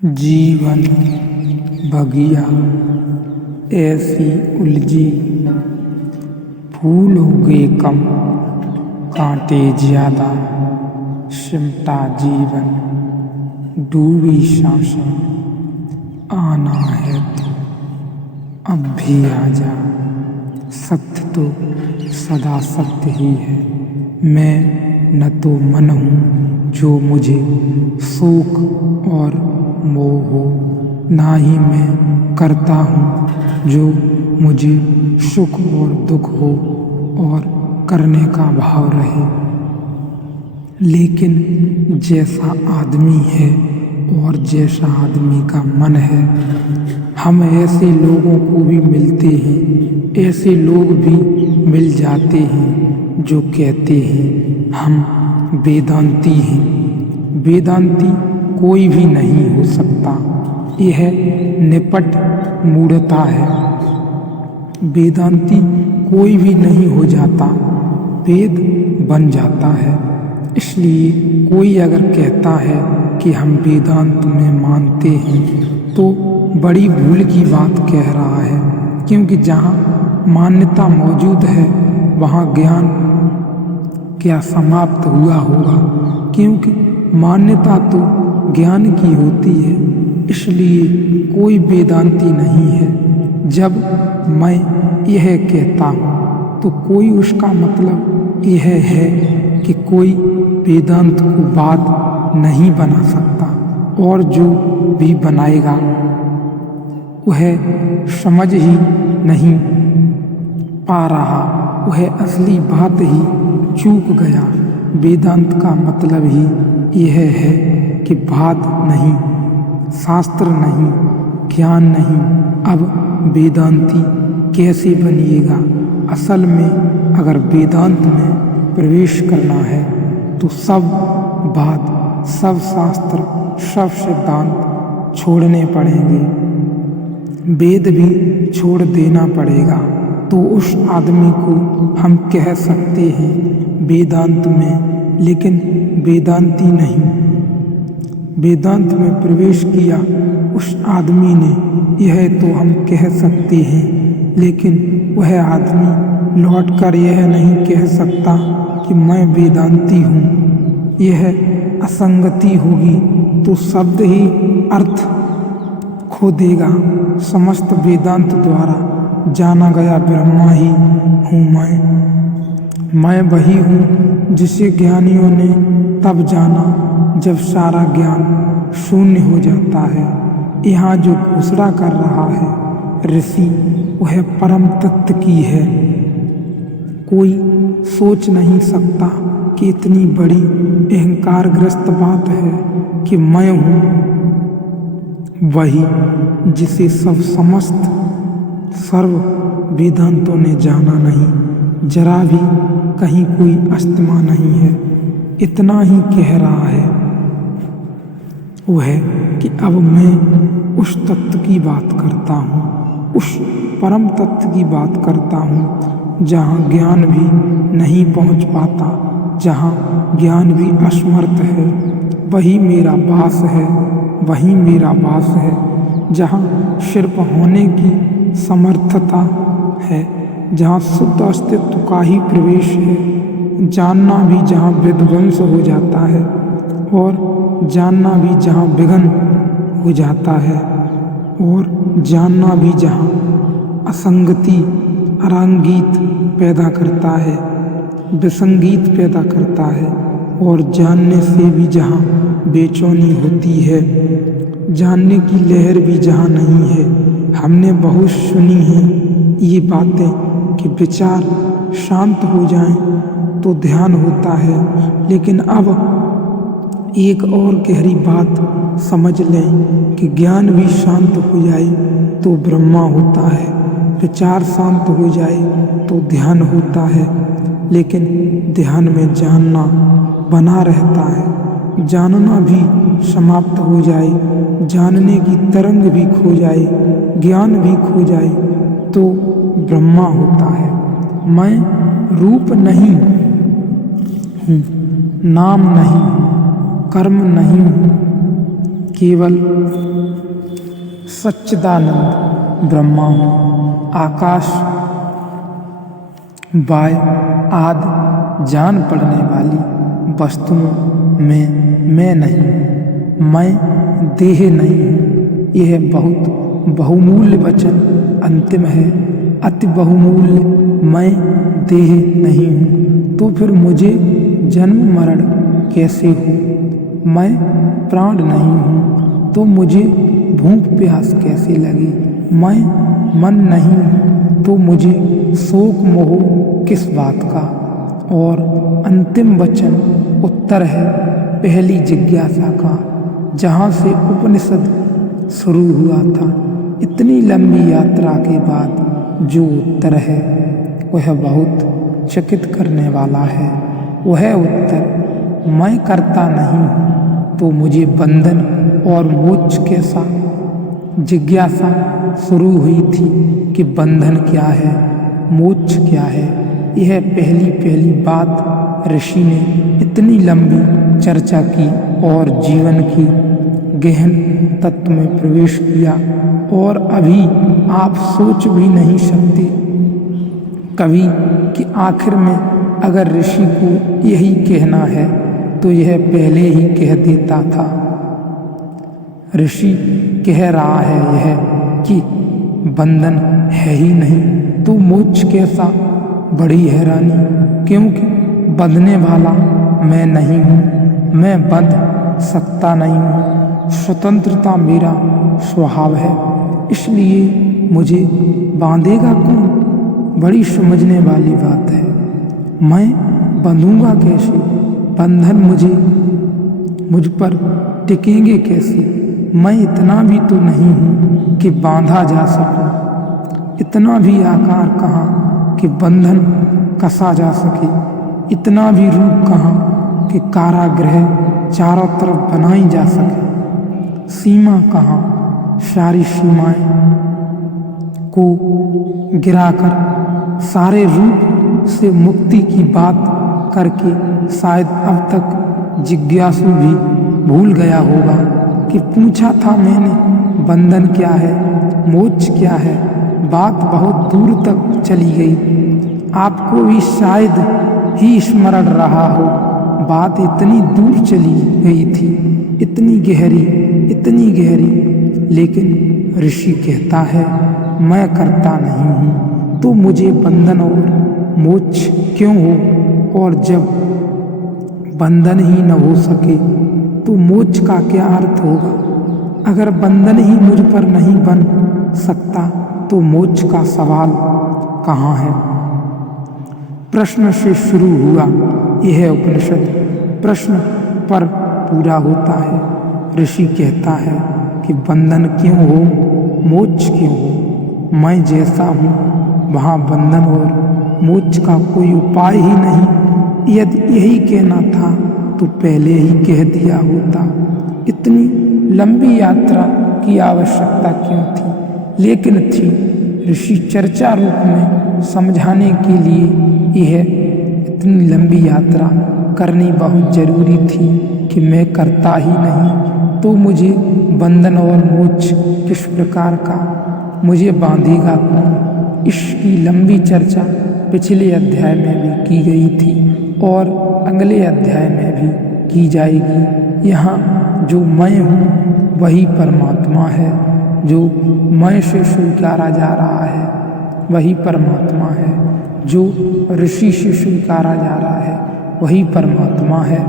जीवन बगिया ऐसी उलझी, फूल उगे कम कांटे ज्यादा, सिमटा जीवन डूबी सांसें, आना है तो अब भी आजा। सत्य तो सदा सत्य ही है, मैं न तो मन हूँ जो मुझे शोक और मोह हो, ना ही मैं करता हूँ जो मुझे सुख और दुख हो और करने का भाव रहे। लेकिन जैसा आदमी है और जैसा आदमी का मन है, हम ऐसे लोगों को भी मिलते हैं, ऐसे लोग भी मिल जाते हैं जो कहते हैं हम वेदांती हैं। वेदांती कोई भी नहीं हो सकता, यह निपट मूढ़ता है। वेदांती कोई भी नहीं हो जाता, वेद बन जाता है। इसलिए कोई अगर कहता है कि हम वेदांत में मानते हैं तो बड़ी भूल की बात कह रहा है, क्योंकि जहाँ मान्यता मौजूद है वहाँ ज्ञान क्या समाप्त हुआ होगा, क्योंकि मान्यता तो ज्ञान की होती है। इसलिए कोई वेदांती नहीं है। जब मैं यह कहता हूँ तो कोई उसका मतलब यह है कि कोई वेदांत को बात नहीं बना सकता, और जो भी बनाएगा वह समझ ही नहीं पा रहा, वह असली बात ही चूक गया। वेदांत का मतलब ही यह है कि बात नहीं, शास्त्र नहीं, ज्ञान नहीं। अब वेदांती कैसे बनिएगा? असल में अगर वेदांत में प्रवेश करना है तो सब बात, सब शास्त्र, सब सिद्धांत छोड़ने पड़ेंगे, वेद भी छोड़ देना पड़ेगा। तो उस आदमी को हम कह सकते हैं वेदांत में, लेकिन वेदांती नहीं। वेदांत में प्रवेश किया उस आदमी ने, यह तो हम कह सकते हैं, लेकिन वह आदमी लौटकर यह नहीं कह सकता कि मैं वेदांती हूँ। यह असंगति होगी तो शब्द ही अर्थ खो देगा। समस्त वेदांत द्वारा जाना गया ब्रह्मा ही हूँ मैं वही हूँ जिसे ज्ञानियों ने तब जाना जब सारा ज्ञान शून्य हो जाता है। यहाँ जो घोषणा कर रहा है ऋषि, वह परम तत्व की है। कोई सोच नहीं सकता कि इतनी बड़ी अहंकारग्रस्त बात है कि मैं हूँ वही जिसे सब समस्त सर्व वेदांतों ने जाना नहीं। जरा भी कहीं कोई अस्थमा नहीं है। इतना ही कह रहा है वह कि अब मैं उस तत्व की बात करता हूँ, उस परम तत्व की बात करता हूँ जहाँ ज्ञान भी नहीं पहुँच पाता, जहाँ ज्ञान भी असमर्थ है। वही मेरा वास है, वही मेरा वास है। जहाँ सिर्फ होने की समर्थता है, जहाँ शुद्ध अस्तित्व का ही प्रवेश है। जानना भी जहाँ विध्वंस हो जाता है और जानना भी जहाँ विघन हो जाता है, और जानना भी जहाँ असंगति अरांगीत पैदा करता है, विसंगीत पैदा करता है, और जानने से भी जहाँ बेचैनी होती है, जानने की लहर भी जहाँ नहीं है। हमने बहुत सुनी है ये बातें कि विचार शांत हो जाएं तो ध्यान होता है, लेकिन अब एक और गहरी बात समझ लें कि ज्ञान भी शांत हो जाए तो ब्रह्मा होता है, विचार शांत हो जाए तो ध्यान होता है। लेकिन ध्यान में जानना बना रहता है, जानना भी समाप्त हो जाए, जानने की तरंग भी खो जाए, ज्ञान भी खो जाए तो ब्रह्मा होता है। मैं रूप नहीं हूँ, नाम नहीं, कर्म नहीं हूँ, केवल सच्चिदानंद ब्रह्मा हूँ। आकाश वाय आदि जान पड़ने वाली वस्तुओं में मैं नहीं हूँ, मैं देह नहीं हूँ। यह बहुत बहुमूल्य वचन अंतिम है। अति बहुमूल्य मैं देह नहीं हूँ, तो फिर मुझे जन्म मरण कैसे हो? मैं प्राण नहीं हूँ, तो मुझे भूख प्यास कैसे लगी? मैं मन नहीं हूँ, तो मुझे शोक मोह किस बात का? और अंतिम वचन उत्तर है पहली जिज्ञासा का, जहाँ से उपनिषद शुरू हुआ था। इतनी लंबी यात्रा के बाद जो उत्तर है वह बहुत चकित करने वाला है। वह उत्तर मैं करता नहीं हूँ, तो मुझे बंधन और मोक्ष कैसा? जिज्ञासा शुरू हुई थी कि बंधन क्या है, मोक्ष क्या है। यह पहली पहली बात ऋषि ने इतनी लंबी चर्चा की और जीवन की गहन तत्व में प्रवेश किया। और अभी आप सोच भी नहीं सकते कभी कि आखिर में अगर ऋषि को यही कहना है तो यह पहले ही कह देता था। ऋषि कह रहा है यह कि बंधन है ही नहीं, तो मोक्ष कैसा? बड़ी हैरानी, क्योंकि बंधने वाला मैं नहीं हूँ, मैं बंध सकता नहीं हूँ। स्वतंत्रता मेरा स्वभाव है, इसलिए मुझे बांधेगा कौन? बड़ी समझने वाली बात है। मैं बंधूंगा कैसे? बंधन मुझ पर टिकेंगे कैसे? मैं इतना भी तो नहीं हूँ कि बांधा जा सकूं। इतना भी आकार कहाँ कि बंधन कसा जा सके? इतना भी रूप कहाँ कि कारागृह चारों तरफ बनाई जा सके? सीमा कहाँ? सारी सीमाएं को गिराकर सारे रूप से मुक्ति की बात करके शायद अब तक जिज्ञासु भी भूल गया होगा कि पूछा था मैंने बंधन क्या है, मोक्ष क्या है। बात बहुत दूर तक चली गई, आपको भी शायद ही स्मरण रहा हो। बात इतनी दूर चली गई थी, इतनी गहरी, लेकिन ऋषि कहता है मैं करता नहीं हूँ, तो मुझे बंधन और मोक्ष क्यों हो? और जब बंधन ही न हो सके तो मोक्ष का क्या अर्थ होगा? अगर बंधन ही मुझ पर नहीं बन सकता तो मोक्ष का सवाल कहाँ है? प्रश्न से शुरू हुआ यह उपनिषद प्रश्न पर पूरा होता है। ऋषि कहता है कि बंधन क्यों हो, मोक्ष क्यों हो? मैं जैसा हूँ वहाँ बंधन और मोक्ष का कोई उपाय ही नहीं। यदि यही कहना था तो पहले ही कह दिया होता। इतनी लंबी यात्रा की आवश्यकता क्यों थी? लेकिन थी। ऋषि चर्चा रूप में समझाने के लिए यह इतनी लंबी यात्रा करनी बहुत जरूरी थी कि मैं करता ही नहीं, तो मुझे बंधन और मोक्ष किस प्रकार का? मुझे बांधेगा कौन? इसकी लंबी चर्चा पिछले अध्याय में भी की गई थी और अगले अध्याय में भी की जाएगी। यहाँ जो मैं हूँ वही परमात्मा है, जो मैं से स्वीकारा जा रहा है वही परमात्मा है, जो ऋषि से स्वीकारा जा रहा है वही परमात्मा है।